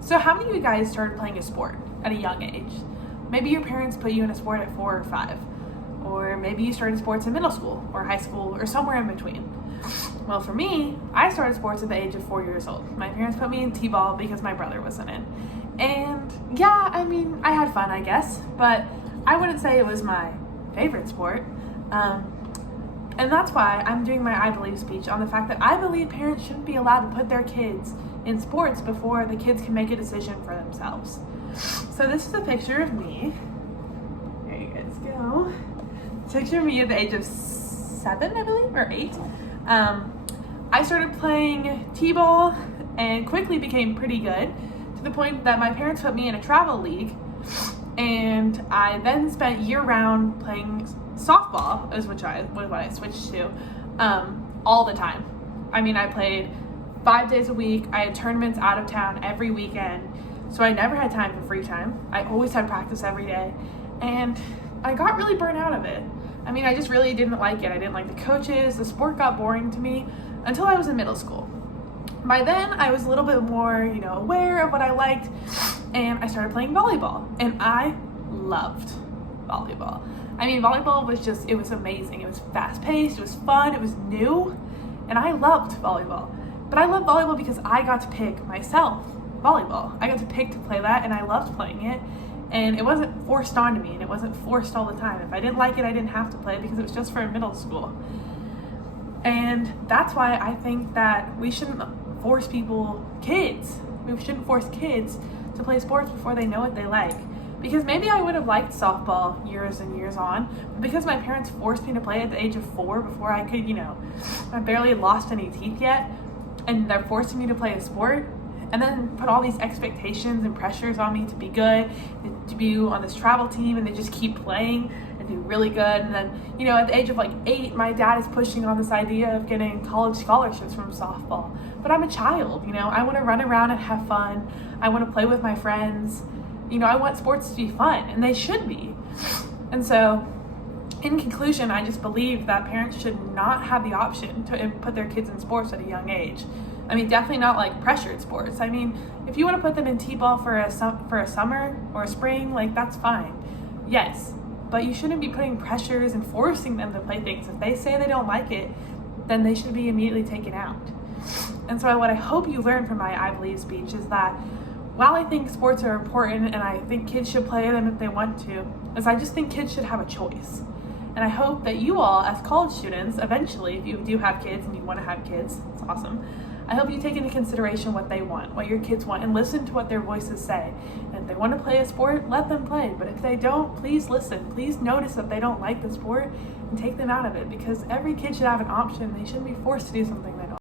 So how many of you guys started playing a sport at a young age? Maybe your parents put you in a sport at 4 or 5. Or maybe you started sports in middle school or high school or somewhere in between. Well, for me, I started sports at the age of 4 years old. My parents put me in t-ball because my brother was in it. And yeah, I mean, I had fun, I guess, but I wouldn't say it was my favorite sport. And that's why I'm doing my I Believe speech on the fact that I believe parents shouldn't be allowed to put their kids in sports before the kids can make a decision for themselves. So this is a picture of me. There you guys go. It's a picture of me at the age of 7, I believe, or 8. I started playing t-ball and quickly became pretty good to the point that my parents put me in a travel league, and I then spent year-round playing softball, is what I switched to, all the time. I mean, I played 5 days a week. I had tournaments out of town every weekend, so I never had time for free time. I always had practice every day, and I got really burnt out of it. I mean, I just really didn't like it. I didn't like the coaches. The sport got boring to me until I was in middle school. By then, I was a little bit more, aware of what I liked, and I started playing volleyball, and I loved volleyball. I mean, volleyball was it was amazing. It was fast-paced, it was fun, it was new, and I loved volleyball. But I loved volleyball because I got to pick myself volleyball. I got to pick to play that, and I loved playing it, and it wasn't forced onto me, and it wasn't forced all the time. If I didn't like it, I didn't have to play because it was just for middle school. And that's why I think that we shouldn't force kids to play sports before they know what they like. Because maybe I would have liked softball years and years on, but because my parents forced me to play at the age of 4 before I could, I barely lost any teeth yet, and they're forcing me to play a sport, and then put all these expectations and pressures on me to be good, to be on this travel team, and they just keep playing and do really good. And then, at the age of 8, my dad is pushing on this idea of getting college scholarships from softball. But I'm a child, I want to run around and have fun. I want to play with my friends. I want sports to be fun, and they should be. And so, in conclusion, I just believe that parents should not have the option to put their kids in sports at a young age. I mean, definitely not pressured sports. I mean, if you want to put them in t-ball for a summer or a spring, that's fine. Yes, but you shouldn't be putting pressures and forcing them to play things. If they say they don't like it, then they should be immediately taken out. And so what I hope you learned from my I Believe speech is that while I think sports are important and I think kids should play them if they want to, I just think kids should have a choice. And I hope that you all, as college students, eventually, if you do have kids and you want to have kids, it's awesome, I hope you take into consideration what they want, what your kids want, and listen to what their voices say. And if they want to play a sport, let them play. But if they don't, please listen. Please notice that they don't like the sport and take them out of it, because every kid should have an option. They shouldn't be forced to do something they don't.